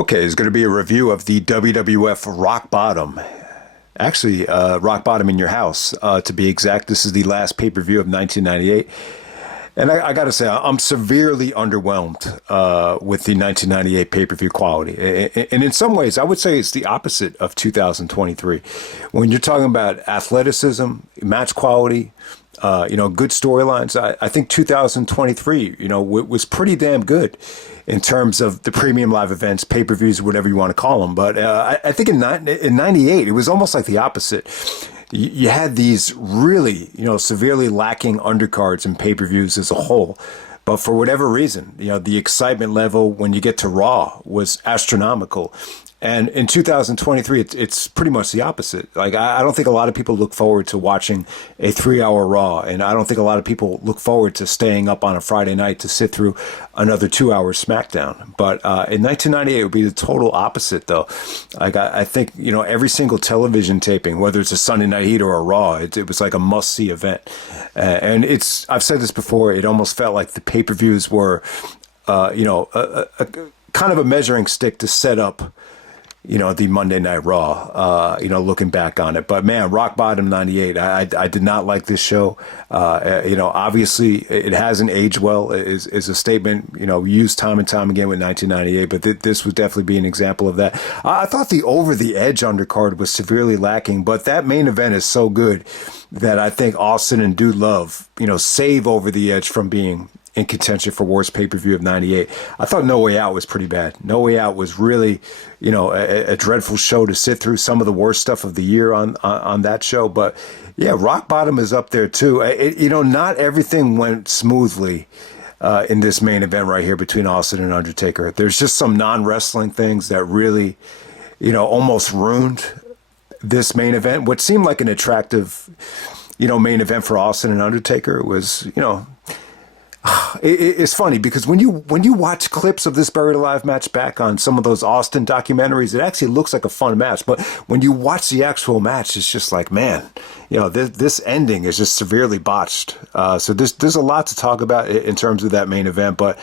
Okay, it's going to be a review of the WWF Rock Bottom. Actually, Rock Bottom in Your House, to be exact. This is the last pay-per-view of 1998. And I got to say, I'm severely underwhelmed with the 1998 pay-per-view quality. And in some ways, I would say it's the opposite of 2023. When you're talking about athleticism, match quality, good storylines, I think 2023, was pretty damn good in terms of the premium live events, pay-per-views, whatever you want to call them. But I think in 98, it was almost like the opposite. You had these really, severely lacking undercards and pay-per-views as a whole. But for whatever reason, the excitement level when you get to Raw was astronomical. And in 2023, it's pretty much the opposite. Like, I don't think a lot of people look forward to watching a 3-hour Raw. And I don't think a lot of people look forward to staying up on a Friday night to sit through another 2-hour SmackDown. But in 1998, it would be the total opposite, though. Like, I think, every single television taping, whether it's a Sunday Night Heat or a Raw, it was like a must-see event. And I've said this before, it almost felt like the pay-per-views were, a kind of a measuring stick to set up the Monday Night Raw, looking back on it. But man, Rock Bottom 98, I did not like this show. Obviously it hasn't aged well, is a statement, used time and time again with 1998, but this would definitely be an example of that. I thought the Over the Edge undercard was severely lacking, but that main event is so good that I think Austin and Dude Love, save Over the Edge from being in contention for worst pay-per-view of 98. I thought No Way Out was pretty bad. No Way Out was really, a dreadful show to sit through, some of the worst stuff of the year on that show. But yeah, Rock Bottom is up there too. Not everything went smoothly in this main event right here between Austin and Undertaker. There's just some non-wrestling things that really, almost ruined this main event. What seemed like an attractive, main event for Austin and Undertaker was, it's funny because when you watch clips of this Buried Alive match back on some of those Austin documentaries, it actually looks like a fun match. But when you watch the actual match, it's just like, man, this ending is just severely botched. So there's a lot to talk about in terms of that main event. But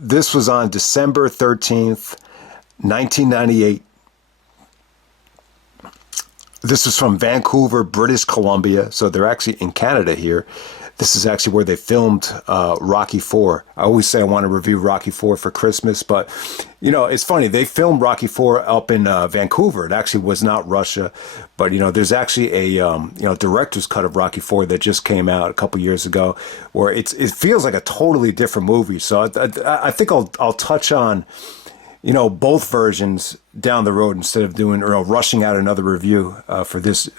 this was on December 13th, 1998. This was from Vancouver, British Columbia. So they're actually in Canada here. This is actually where they filmed Rocky IV. I always say I want to review Rocky IV for Christmas, but, it's funny. They filmed Rocky IV up in Vancouver. It actually was not Russia, but, there's actually a, director's cut of Rocky IV that just came out a couple years ago where it feels like a totally different movie. So I think I'll touch on, both versions down the road instead of doing or rushing out another review for this,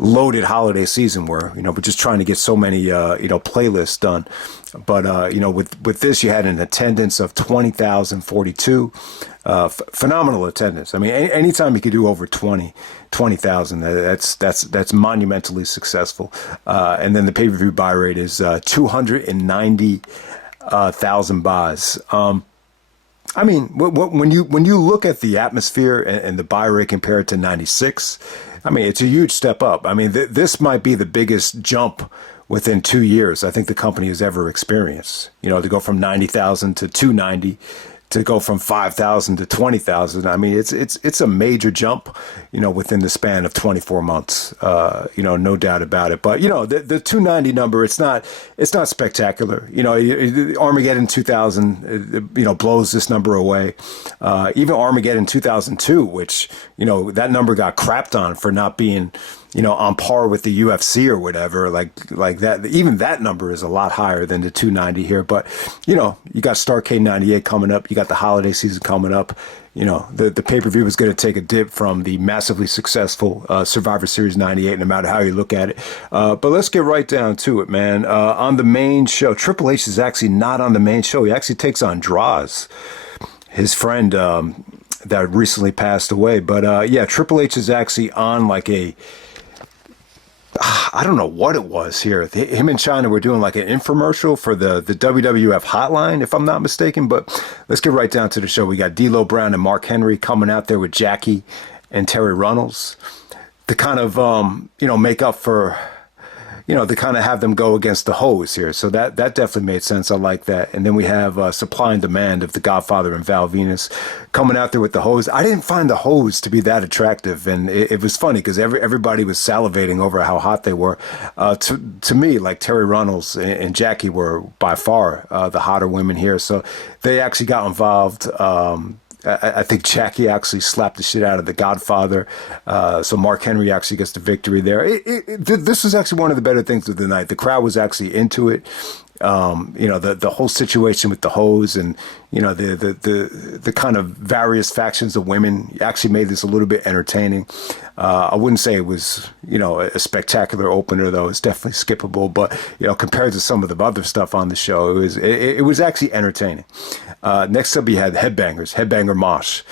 loaded holiday season where, we're just trying to get so many, playlists done. But, with this, you had an attendance of 20,042, phenomenal attendance. I mean, anytime you could do over 20,000, that's monumentally successful. And then the pay-per-view buy rate is 290,000 buys. I mean, when you look at the atmosphere and the buy rate compared to 96, I mean, it's a huge step up. I mean, this might be the biggest jump within 2 years I think the company has ever experienced. To go from 90,000 to 290, to go from 5,000 to 20,000. I mean, it's a major jump, within the span of 24 months. No doubt about it. But the 290 number, it's not spectacular. Armageddon 2000, blows this number away. Even Armageddon 2002, which that number got crapped on for not being on par with the UFC or whatever, like that. Even that number is a lot higher than the 290 here. But, you got Starrcade 98 coming up. You got the holiday season coming up. The pay-per-view is going to take a dip from the massively successful Survivor Series 98, no matter how you look at it. But let's get right down to it, man. On the main show, Triple H is actually not on the main show. He actually takes on Droz, his friend that recently passed away. But, Triple H is actually on like I don't know what it was here. Him and China were doing like an infomercial for the WWF hotline, if I'm not mistaken. But let's get right down to the show. We got D'Lo Brown and Mark Henry coming out there with Jackie and Terry Runnels to kind of, make up for, they kind of have them go against the hose here. So that definitely made sense. I like that. And then we have supply and demand of the Godfather and Val Venis coming out there with the hose. I didn't find the hose to be that attractive, and it was funny because everybody was salivating over how hot they were. To me, like Terry Runnels and Jackie were by far the hotter women here. So they actually got involved. I think Jackie actually slapped the shit out of the Godfather. So Mark Henry actually gets the victory there. This was actually one of the better things of the night. The crowd was actually into it. The whole situation with the hose and, the kind of various factions of women actually made this a little bit entertaining. I wouldn't say it was, a spectacular opener, though. It's definitely skippable. But, compared to some of the other stuff on the show, it was actually entertaining. Next up, you had Headbangers, Headbanger Mosh,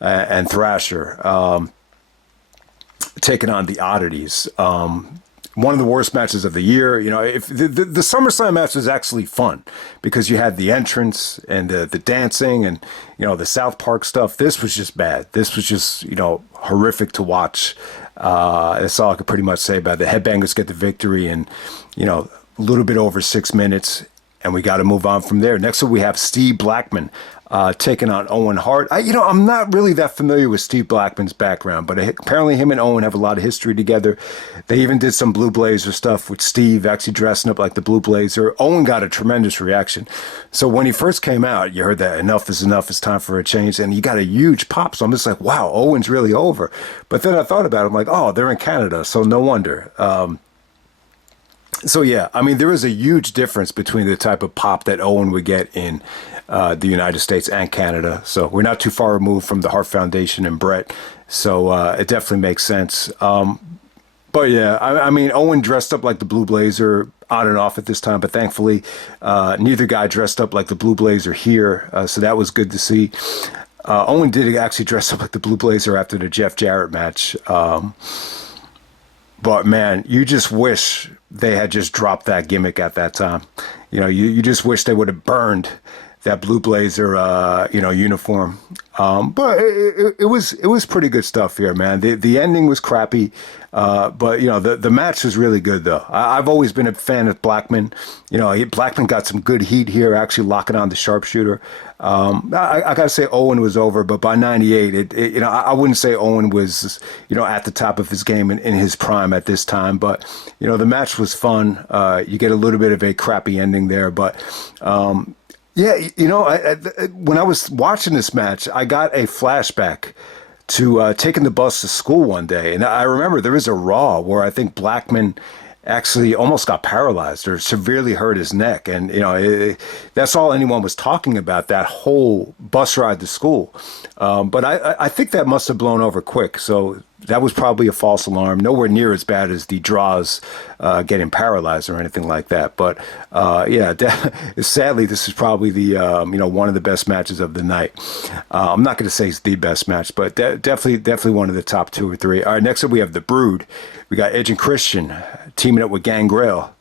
and Thrasher taking on the Oddities. One of the worst matches of the year. If the SummerSlam match was actually fun because you had the entrance and the dancing and, the South Park stuff. This was just bad. This was just, horrific to watch. That's all I could pretty much say about it. The Headbangers get the victory in, a little bit over 6 minutes. And we got to move on from there. Next up, we have Steve Blackman taking on Owen Hart. I'm not really that familiar with Steve Blackman's background, but apparently him and Owen have a lot of history together. They even did some Blue Blazer stuff with Steve actually dressing up like the Blue Blazer. Owen got a tremendous reaction. So when he first came out, you heard that enough is enough, it's time for a change, and he got a huge pop. So I'm just like, wow, Owen's really over. But then I thought about it, I'm like, oh, they're in Canada, so no wonder. So, yeah, there is a huge difference between the type of pop that Owen would get in the United States and Canada. So we're not too far removed from the Hart Foundation and Brett. So it definitely makes sense. But, yeah, Owen dressed up like the Blue Blazer on and off at this time. But thankfully, neither guy dressed up like the Blue Blazer here. So that was good to see. Owen did actually dress up like the Blue Blazer after the Jeff Jarrett match. But, man, you just wish they had just dropped that gimmick at that time. You just wish they would have burned that Blue Blazer, uniform. But it was pretty good stuff here, man. The ending was crappy. But, the match was really good, though. I've always been a fan of Blackman. Blackman got some good heat here, actually locking on the sharpshooter. I got to say Owen was over, but by 98, I wouldn't say Owen was, at the top of his game in his prime at this time. But, the match was fun. You get a little bit of a crappy ending there. But, yeah, when I was watching this match, I got a flashback to taking the bus to school one day. And I remember there was a Raw where I think Blackman actually almost got paralyzed or severely hurt his neck. And, that's all anyone was talking about, that whole bus ride to school. But I think that must have blown over quick. So that was probably a false alarm. Nowhere near as bad as the Draws getting paralyzed or anything like that. But, yeah, sadly, this is probably the, one of the best matches of the night. I'm not going to say it's the best match, but definitely one of the top 2 or 3. All right, next up we have The Brood. We got Edge and Christian teaming up with Gangrel.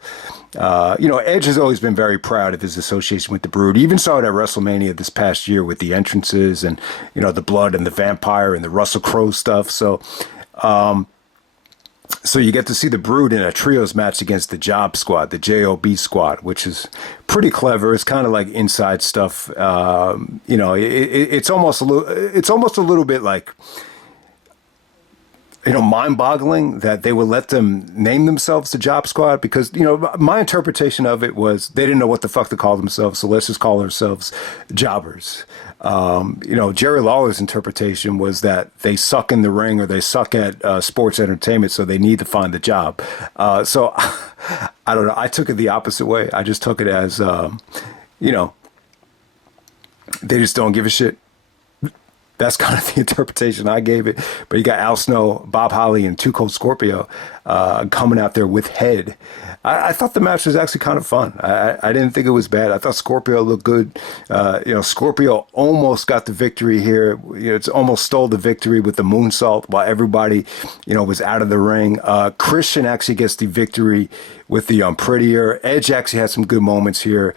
Edge has always been very proud of his association with the Brood. He even saw it at WrestleMania this past year with the entrances and, the blood and the vampire and the Russell Crowe stuff. So you get to see the Brood in a trios match against the Job Squad, the J.O.B. squad, which is pretty clever. It's kind of like inside stuff. It's almost a little bit like, mind-boggling that they would let them name themselves the Job Squad because, my interpretation of it was they didn't know what the fuck to call themselves, so let's just call ourselves jobbers. Jerry Lawler's interpretation was that they suck in the ring or they suck at sports entertainment, so they need to find a job. So I don't know. I took it the opposite way. I just took it as, they just don't give a shit. That's kind of the interpretation I gave it. But you got Al Snow, Bob Holly, and Too Cold Scorpio coming out there with Head. I thought the match was actually kind of fun. I didn't think it was bad. I thought Scorpio looked good. Scorpio almost got the victory here. It's almost stole the victory with the moonsault while everybody, was out of the ring. Christian actually gets the victory with the Prettier. Edge actually had some good moments here.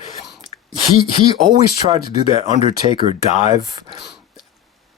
He always tried to do that Undertaker dive,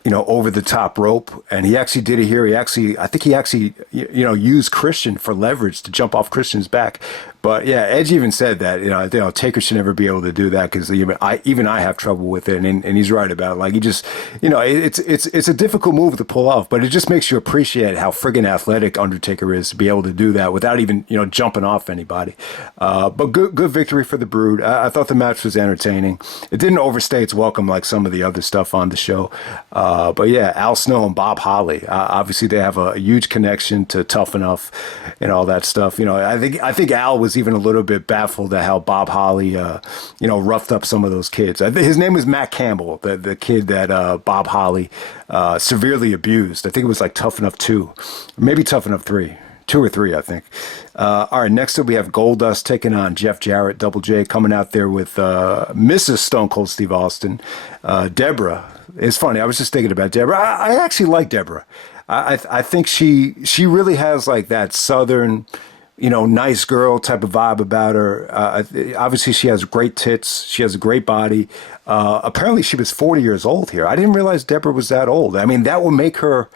over the top rope. And he actually did it here. I think he actually, used Christian for leverage to jump off Christian's back. But yeah, Edge even said that Taker should never be able to do that because I have trouble with it, and he's right about it. Like he just it's a difficult move to pull off, but it just makes you appreciate how friggin' athletic Undertaker is to be able to do that without even jumping off anybody. But good victory for the Brood. I thought the match was entertaining. It didn't overstay its welcome like some of the other stuff on the show. But yeah, Al Snow and Bob Holly. Obviously, they have a huge connection to Tough Enough and all that stuff. I think Al was even a little bit baffled at how Bob Holly, roughed up some of those kids. His name was Matt Campbell, the kid that Bob Holly severely abused. I think it was like Tough Enough 2, maybe Tough Enough 3. 2 or 3, I think. All right, next up we have Goldust taking on Jeff Jarrett, Double J, coming out there with Mrs. Stone Cold Steve Austin. Debra. It's funny, I was just thinking about Debra. I actually like Debra. I think she really has like that southern, nice girl type of vibe about her. Obviously, she has great tits. She has a great body. Apparently, she was 40 years old here. I didn't realize Debra was that old. I mean, that would make her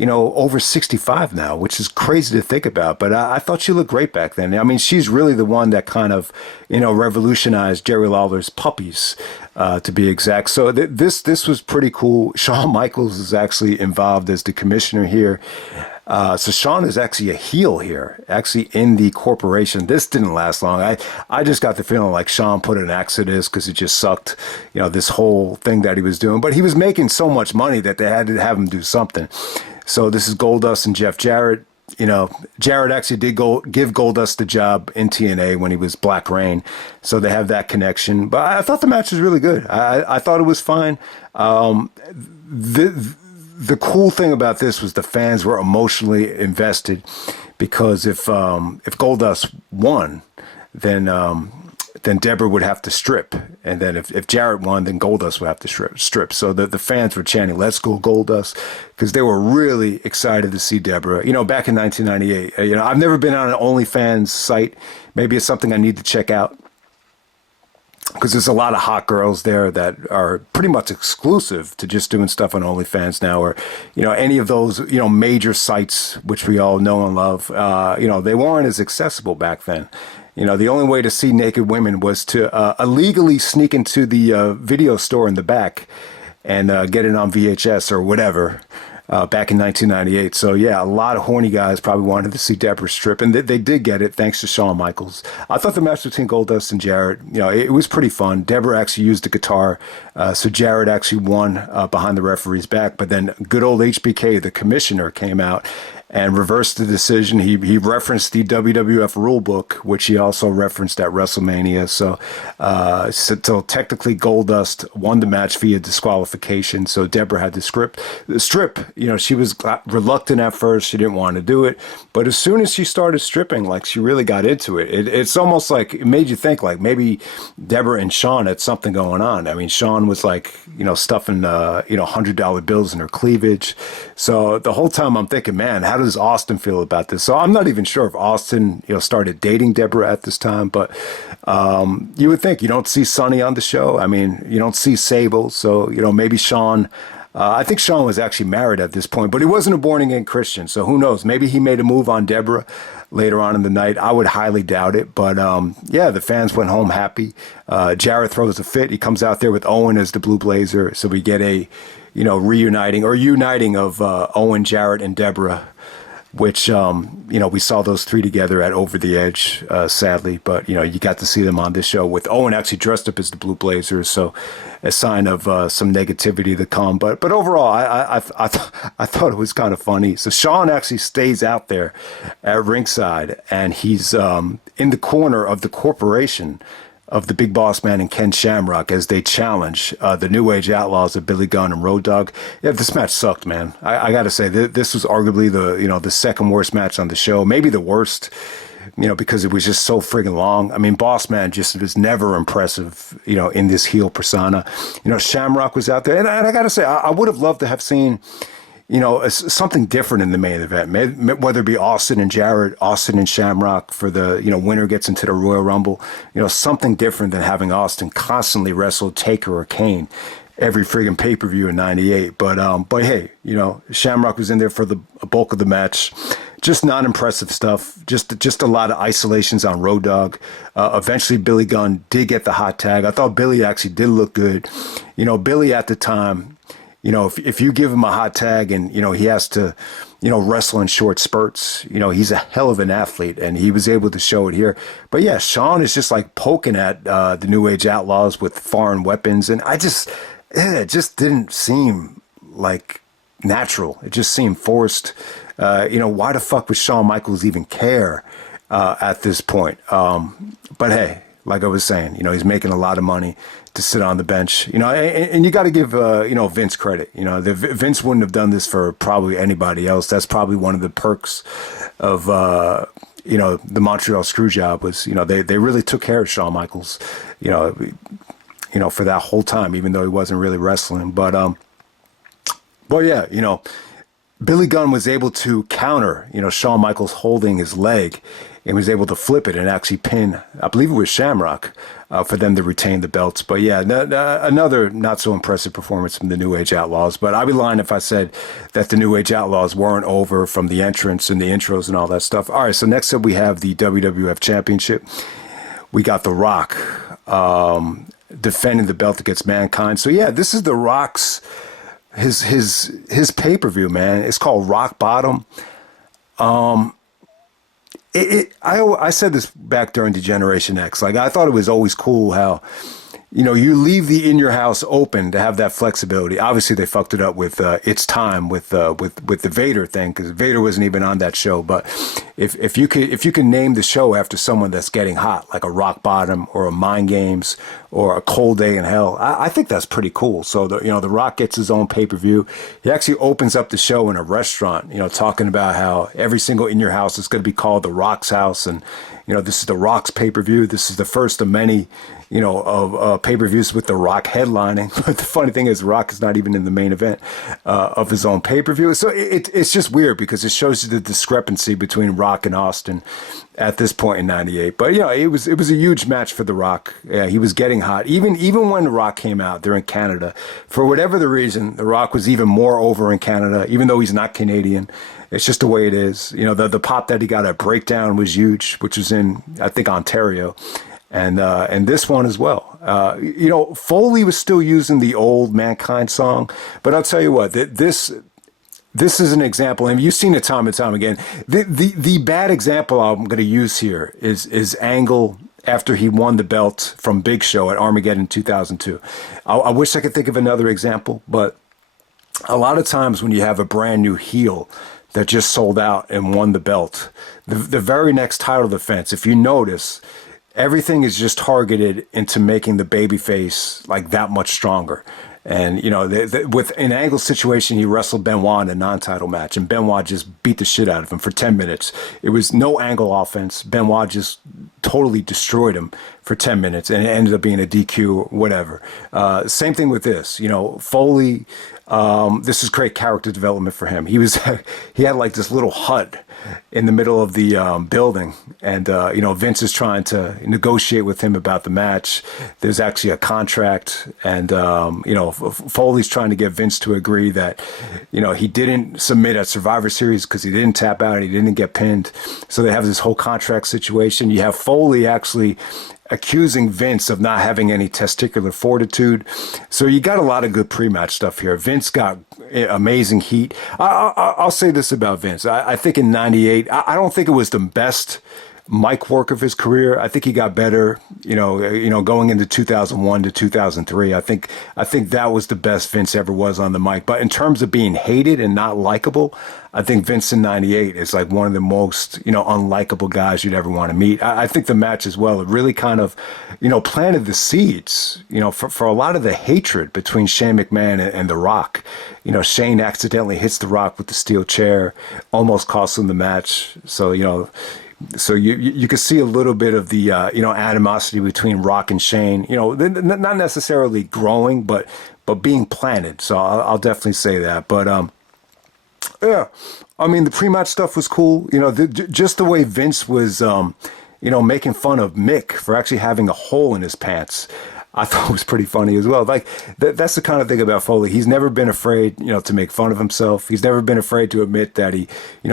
over 65 now, which is crazy to think about. But I thought she looked great back then. I mean, she's really the one that kind of, revolutionized Jerry Lawler's Puppies, to be exact. So this was pretty cool. Shawn Michaels is actually involved as the commissioner here. So Shawn is actually a heel here, actually in the corporation. This didn't last long. I just got the feeling like Shawn put an axe to this because it just sucked, this whole thing that he was doing. But he was making so much money that they had to have him do something. So this is Goldust and Jeff Jarrett. Jarrett actually did give Goldust the job in TNA when he was Black Rain. So they have that connection. But I thought the match was really good. I thought it was fine. The cool thing about this was the fans were emotionally invested because if Goldust won, then Debra would have to strip. And then if Jarrett won, then Goldust would have to strip. So the fans were chanting, "Let's go Goldust," because they were really excited to see Debra. Back in 1998, I've never been on an OnlyFans site. Maybe it's something I need to check out because there's a lot of hot girls there that are pretty much exclusive to just doing stuff on OnlyFans now, or, any of those, major sites, which we all know and love. They weren't as accessible back then. The only way to see naked women was to illegally sneak into the video store in the back and get it on VHS or whatever back in 1998. So, yeah, a lot of horny guys probably wanted to see Debra strip, and they did get it thanks to Shawn Michaels. I thought the match between Goldust and Jarrett, it was pretty fun. Debra actually used the guitar, so Jarrett actually won behind the referee's back. But then good old HBK, the commissioner, came out and reversed the decision. He referenced the WWF rulebook, which he also referenced at WrestleMania. So technically Goldust won the match via disqualification. So Debra had to strip. She was reluctant at first. She didn't want to do it. But as soon as she started stripping, like she really got into it. It's almost like it made you think like maybe Debra and Shawn had something going on. I mean, Shawn was like, stuffing, $100 bills in her cleavage. So the whole time I'm thinking, man, how does Austin feel about this? So I'm not even sure if Austin, started dating Debra at this time, but you would think you don't see Sonny on the show. I mean, you don't see Sable. So, maybe Shawn, I think Shawn was actually married at this point, but he wasn't a born again Christian. So who knows? Maybe he made a move on Debra later on in the night. I would highly doubt it. But yeah, the fans went home happy. Jarrett throws a fit. He comes out there with Owen as the Blue Blazer. So we get a, uniting of Owen, Jarrett, and Debra, which, we saw those three together at Over the Edge, sadly. But, you got to see them on this show with Owen actually dressed up as the Blue Blazers. So a sign of some negativity to come. But overall, I thought it was kind of funny. So Shawn actually stays out there at ringside, and he's in the corner of the corporation of the Big Boss Man and Ken Shamrock as they challenge the New Age Outlaws of Billy Gunn and Road Dogg. Yeah, this match sucked, man. I got to say, this was arguably the second worst match on the show, maybe the worst, because it was just so friggin' long. I mean, Boss Man just was never impressive, in this heel persona. Shamrock was out there, and I got to say, I would have loved to have seen something different in the main event, whether it be Austin and Jarrett, Austin and Shamrock for the, winner gets into the Royal Rumble, something different than having Austin constantly wrestle Taker or Kane every friggin' pay-per-view in 98. But hey, Shamrock was in there for the bulk of the match. just non-impressive stuff. Just a lot of isolations on Road Dogg. Eventually, Billy Gunn did get the hot tag. I thought Billy actually did look good. Billy at the time, if you give him a hot tag and, he has to, wrestle in short spurts, he's a hell of an athlete, and he was able to show it here. But yeah, Shawn is just like poking at the New Age Outlaws with foreign weapons. And it just didn't seem like natural. It just seemed forced. Why the fuck would Shawn Michaels even care at this point? But hey, like I was saying, he's making a lot of money to sit on the bench, and you got to give, Vince credit. Vince wouldn't have done this for probably anybody else. That's probably one of the perks of, the Montreal Screwjob was, they really took care of Shawn Michaels, for that whole time, even though he wasn't really wrestling. But yeah, Billy Gunn was able to counter, Shawn Michaels holding his leg, and was able to flip it and actually pin, I believe it was Shamrock, for them to retain the belts. But yeah, another not so impressive performance from the New Age Outlaws. But I'd be lying if I said that the New Age Outlaws weren't over from the entrance and the intros and all that stuff. All right, so next up we have the WWF Championship. We got The Rock defending the belt against Mankind. So yeah, this is The Rock's his pay-per-view, man. It's called Rock Bottom. I said this back during Degeneration X. Like, I thought it was always cool how, you leave the in your house open to have that flexibility. Obviously, they fucked it up with It's Time with the Vader thing, because Vader wasn't even on that show. But if you can name the show after someone that's getting hot, like a Rock Bottom or a Mind Games or a Cold Day in Hell, I think that's pretty cool. So the Rock gets his own pay-per-view. He actually opens up the show in a restaurant, talking about how every single in your house is going to be called the Rock's house, and this is the Rock's pay-per-view. This is the first of many, of pay-per-views with The Rock headlining. But the funny thing is, Rock is not even in the main event of his own pay-per-view. So it's just weird, because it shows you the discrepancy between Rock and Austin at this point in '98. But it was a huge match for The Rock. Yeah, he was getting hot. Even when The Rock came out, they're in Canada. For whatever the reason, The Rock was even more over in Canada, even though he's not Canadian. It's just the way it is. The pop that he got at Breakdown was huge, which was in, I think, Ontario. And this one as well. Foley was still using the old Mankind song, but I'll tell you what, this is an example, and you've seen it time and time again. The bad example I'm going to use here is Angle after he won the belt from Big Show at Armageddon 2002. I wish I could think of another example, but a lot of times when you have a brand new heel that just sold out and won the belt, the very next title defense, if you notice, everything is just targeted into making the babyface like that much stronger. And, with an Angle situation, he wrestled Benoit in a non-title match, and Benoit just beat the shit out of him for 10 minutes. It was no Angle offense. Benoit just totally destroyed him for 10 minutes, and it ended up being a DQ or whatever. Same thing with this. Foley, this is great character development for him. He had like this little hut in the middle of the building, and Vince is trying to negotiate with him about the match. There's actually a contract, and Foley's trying to get Vince to agree that he didn't submit at Survivor Series because he didn't tap out, he didn't get pinned. So they have this whole contract situation. You have Foley actually accusing Vince of not having any testicular fortitude. So you got a lot of good pre-match stuff here. Vince got amazing heat. I'll say this about Vince. I think in '98, I don't think it was the best mic work of his career. I think he got better, going into 2001 to 2003. I think that was the best Vince ever was on the mic. But in terms of being hated and not likable, I think Vince in '98 is like one of the most, unlikable guys you'd ever want to meet. I think the match as well, it really kind of, planted the seeds, for a lot of the hatred between Shane McMahon and The Rock. Shane accidentally hits The Rock with the steel chair, almost costs him the match. So, so you could see a little bit of the animosity between Rock and Shane. Not necessarily growing, but being planted. So I'll definitely say that. But yeah, I mean the pre-match stuff was cool. Just the way Vince was making fun of Mick for actually having a hole in his pants. I thought was pretty funny as well. Like that's the kind of thing about Foley. He's never been afraid, to make fun of himself. He's never been afraid to admit that he,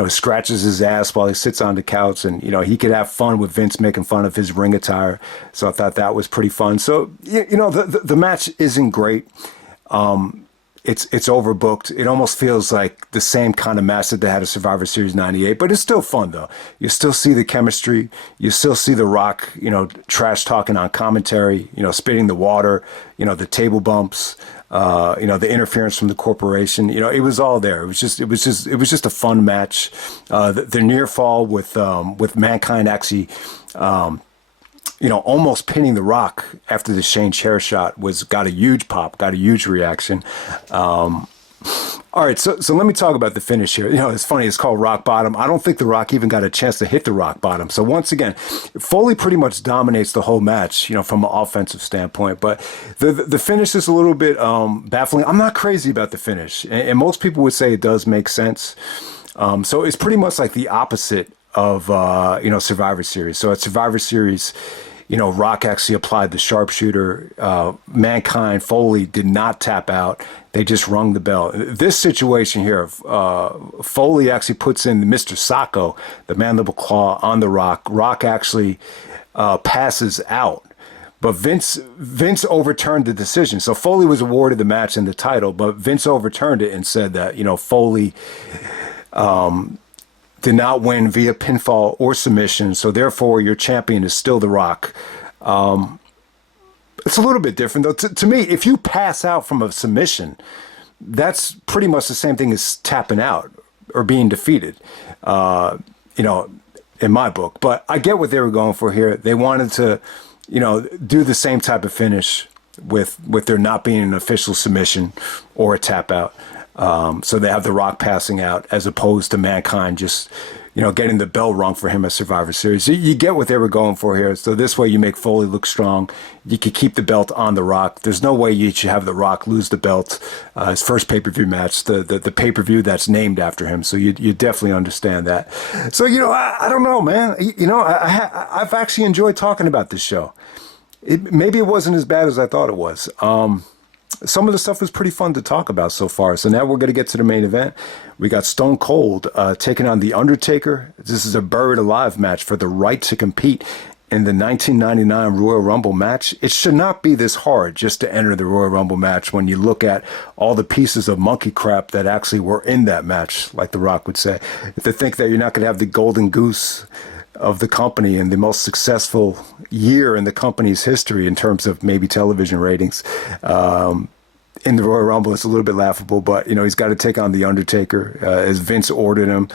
scratches his ass while he sits on the couch, and he could have fun with Vince making fun of his ring attire. So I thought that was pretty fun. So the match isn't great. It's overbooked. It almost feels like the same kind of match that they had at Survivor Series 98, but it's still fun though. You still see the chemistry. You still see The Rock, trash talking on commentary, spitting the water, the table bumps, the interference from the corporation. It was all there. It was just a fun match. The near fall with Mankind actually, almost pinning The Rock after the Shane chair shot got a huge pop, got a huge reaction. All right, so let me talk about the finish here. It's funny, it's called Rock Bottom. I don't think The Rock even got a chance to hit the rock bottom. So once again, Foley pretty much dominates the whole match, from an offensive standpoint. But the finish is a little bit baffling. I'm not crazy about the finish, and most people would say it does make sense. So it's pretty much like the opposite of Survivor Series. So at Survivor Series, Rock actually applied the sharpshooter. Mankind, Foley did not tap out. They just rung the bell. This situation here, Foley actually puts in Mr. Sacco, the mandible claw on the Rock. Rock actually passes out. But Vince overturned the decision. So Foley was awarded the match and the title, but Vince overturned it and said that, Foley did not win via pinfall or submission, so therefore your champion is still The Rock. It's a little bit different, though. To me, if you pass out from a submission, that's pretty much the same thing as tapping out or being defeated, in my book. But I get what they were going for here. They wanted to, do the same type of finish with there not being an official submission or a tap out. So they have The Rock passing out as opposed to Mankind just, getting the bell rung for him at Survivor Series. You get what they were going for here. So this way you make Foley look strong. You could keep the belt on The Rock. There's no way you should have The Rock lose the belt. His first pay-per-view match, the pay-per-view that's named after him. So you definitely understand that. So, I don't know, man. I've actually enjoyed talking about this show. Maybe it wasn't as bad as I thought it was. Some of the stuff was pretty fun to talk about so far. So now we're going to get to the main event. We got Stone Cold taking on The Undertaker. This is a buried alive match for the right to compete in the 1999 Royal Rumble match. It should not be this hard just to enter the Royal Rumble match when you look at all the pieces of monkey crap that actually were in that match, like The Rock would say. To think that you're not going to have the golden goose of the company and the most successful year in the company's history in terms of maybe television ratings in the Royal Rumble, it's a little bit laughable, but he's got to take on The Undertaker as Vince ordered him.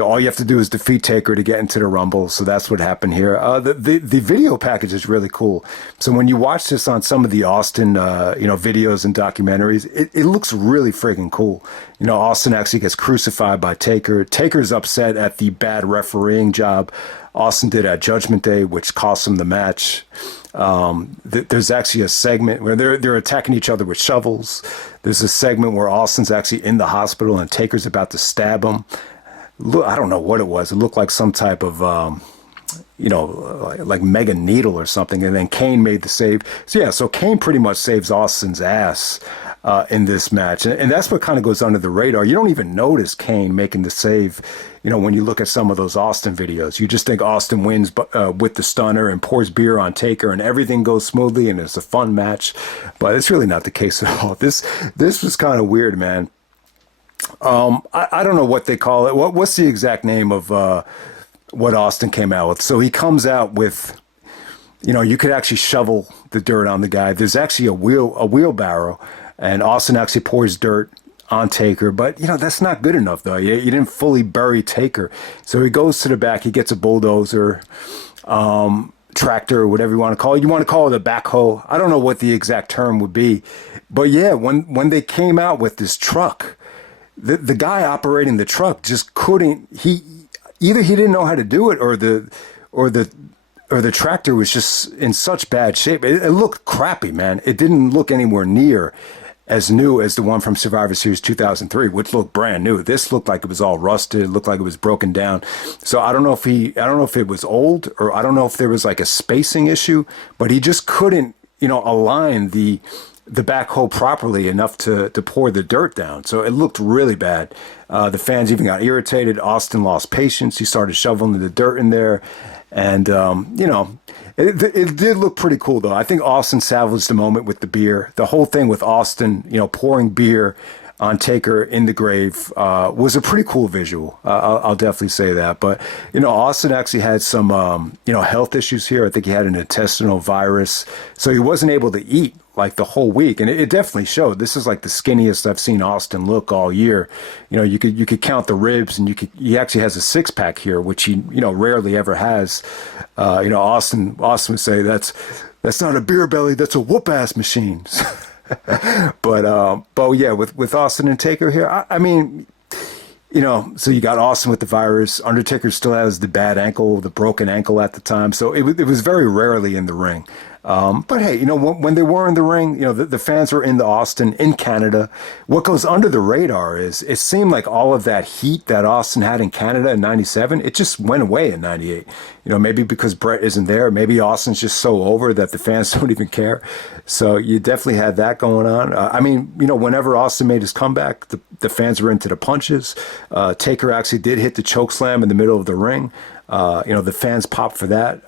All you have to do is defeat Taker to get into the Rumble, so that's what happened here. The video package is really cool. So when you watch this on some of the Austin videos and documentaries, it looks really freaking cool. Austin actually gets crucified by Taker. Taker's upset at the bad refereeing job Austin did at Judgment Day, which cost him the match. There's actually a segment where they're attacking each other with shovels. There's a segment where Austin's actually in the hospital and Taker's about to stab him. Look, I don't know what it was. It looked like some type of, like mega needle or something. And then Kane made the save. So Kane pretty much saves Austin's ass in this match. And that's what kind of goes under the radar. You don't even notice Kane making the save, when you look at some of those Austin videos. You just think Austin wins with the stunner and pours beer on Taker and everything goes smoothly and it's a fun match. But it's really not the case at all. This was kind of weird, man. I don't know what they call it. What's the exact name of what Austin came out with? So he comes out with, you could actually shovel the dirt on the guy. There's actually a wheelbarrow, and Austin actually pours dirt on Taker. But, that's not good enough, though. You didn't fully bury Taker. So he goes to the back. He gets a bulldozer, tractor, or whatever you want to call it. You want to call it a backhoe. I don't know what the exact term would be. But, yeah, when they came out with this truck, the guy operating the truck just couldn't. He didn't know how to do it, or the tractor was just in such bad shape. It looked crappy, man. It didn't look anywhere near as new as the one from Survivor Series 2003, which looked brand new. This looked like it was all rusted. It looked like it was broken down. So I don't know if it was old, or I don't know if there was like a spacing issue, but he just couldn't align the backhoe properly enough to pour the dirt down. So it looked really bad. The fans even got irritated. Austin lost patience. He started shoveling the dirt in there. And, it did look pretty cool, though. I think Austin salvaged the moment with the beer. The whole thing with Austin, pouring beer on Taker in the grave was a pretty cool visual. I'll definitely say that. But, Austin actually had some, health issues here. I think he had an intestinal virus. So he wasn't able to eat like the whole week. And it definitely showed. This is like the skinniest I've seen Austin look all year. You could count the ribs, and he actually has a six pack here, which he, rarely ever has. Austin would say that's not a beer belly. That's a whoop ass machine. But yeah, with Austin and Taker here, I mean, so you got Austin with the virus. Undertaker still has the bad ankle, the broken ankle at the time. So it was very rarely in the ring. But hey, when they were in the ring, the fans were in the Austin in Canada. What goes under the radar is it seemed like all of that heat that Austin had in Canada in '97, it just went away in '98. Maybe because Brett isn't there. Maybe Austin's just so over that the fans don't even care. So you definitely had that going on. Whenever Austin made his comeback, the fans were into the punches. Taker actually did hit the choke slam in the middle of the ring. The fans popped for that.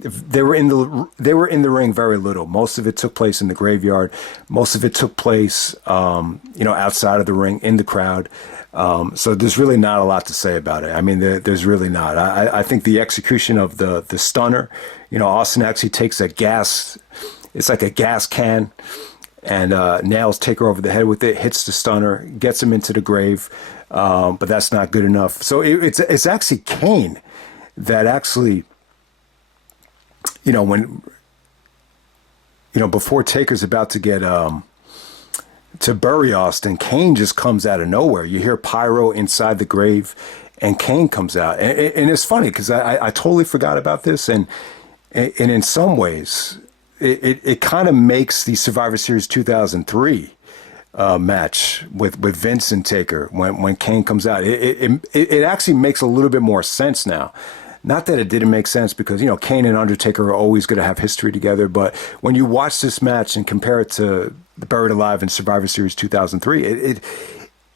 They were in the ring very little. Most of it took place in the graveyard. Most of it took place, outside of the ring in the crowd. So there's really not a lot to say about it. I mean, there's really not. I think the execution of the stunner, Austin actually takes a gas. It's like a gas can, and nails Taker over the head with it. Hits the stunner, gets him into the grave. But that's not good enough. So it's actually Kane that actually, before Taker's about to get to bury Austin, Kane just comes out of nowhere. You hear pyro inside the grave, and Kane comes out, and it's funny because I totally forgot about this, and in some ways, it kind of makes the Survivor Series 2003 match with Vince and Taker when Kane comes out. It actually makes a little bit more sense now. Not that it didn't make sense because, Kane and Undertaker are always going to have history together. But when you watch this match and compare it to the Buried Alive and Survivor Series 2003,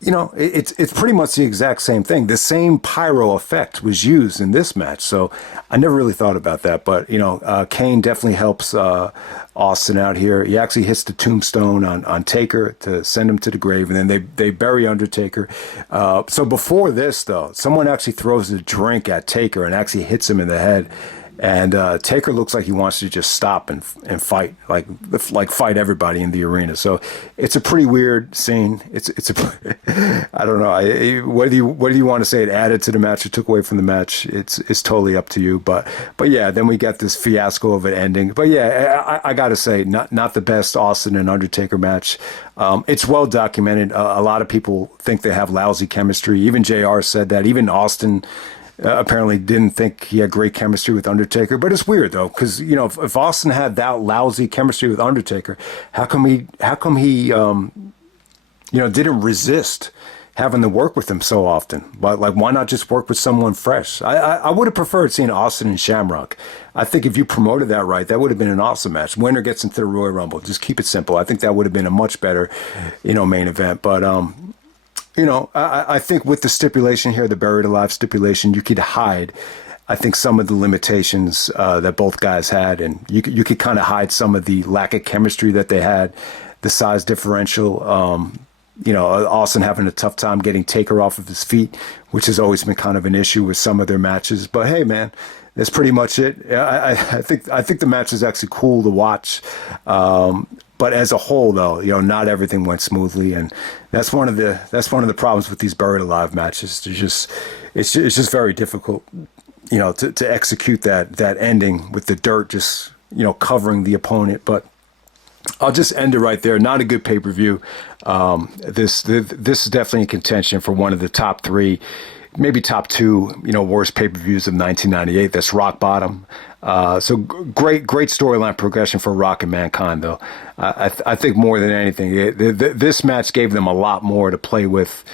it's pretty much the exact same thing. The same pyro effect was used in this match. So I never really thought about that. But, Kane definitely helps Austin out here. He actually hits the tombstone on Taker to send him to the grave. And then they bury Undertaker. So before this, though, someone actually throws a drink at Taker and actually hits him in the head. And Taker looks like he wants to just stop and fight, like fight everybody in the arena. So it's a pretty weird scene. I don't know. Whether you want to say it added to the match or took away from the match, it's totally up to you. But yeah, then we got this fiasco of an ending. But yeah, I got to say, not the best Austin and Undertaker match. It's well documented. A lot of people think they have lousy chemistry. Even JR said that. Even Austin apparently didn't think he had great chemistry with Undertaker. But it's weird, though, because, if Austin had that lousy chemistry with Undertaker, how come he didn't resist having to work with him so often? But, why not just work with someone fresh? I would have preferred seeing Austin and Shamrock. I think if you promoted that right, that would have been an awesome match. Winner gets into the Royal Rumble. Just keep it simple. I think that would have been a much better, main event. But, I think with the stipulation here, the Buried Alive stipulation, you could hide, I think, some of the limitations that both guys had. And you could kind of hide some of the lack of chemistry that they had, the size differential, Austin having a tough time getting Taker off of his feet, which has always been kind of an issue with some of their matches. But hey, man, that's pretty much it. I think the match is actually cool to watch. But as a whole, though, not everything went smoothly, and that's one of the problems with these Buried Alive matches. It's just very difficult, to execute that ending with the dirt just covering the opponent. But I'll just end it right there. Not a good pay-per-view. This is definitely in contention for one of the top three, maybe top two, worst pay-per-views of 1998. That's rock bottom. So great storyline progression for Rock and Mankind, though. I think more than anything, this match gave them a lot more to play with,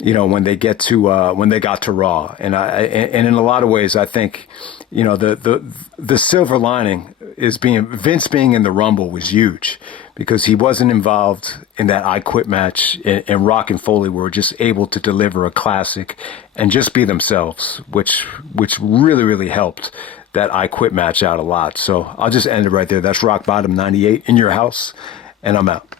when they got to Raw, and in a lot of ways, I think, the silver lining is Vince being in the Rumble was huge, because he wasn't involved in that I Quit match, and Rock and Foley were just able to deliver a classic and just be themselves, which really, really helped that I Quit match out a lot. So I'll just end it right there. That's Rock Bottom 98 in your house, and I'm out.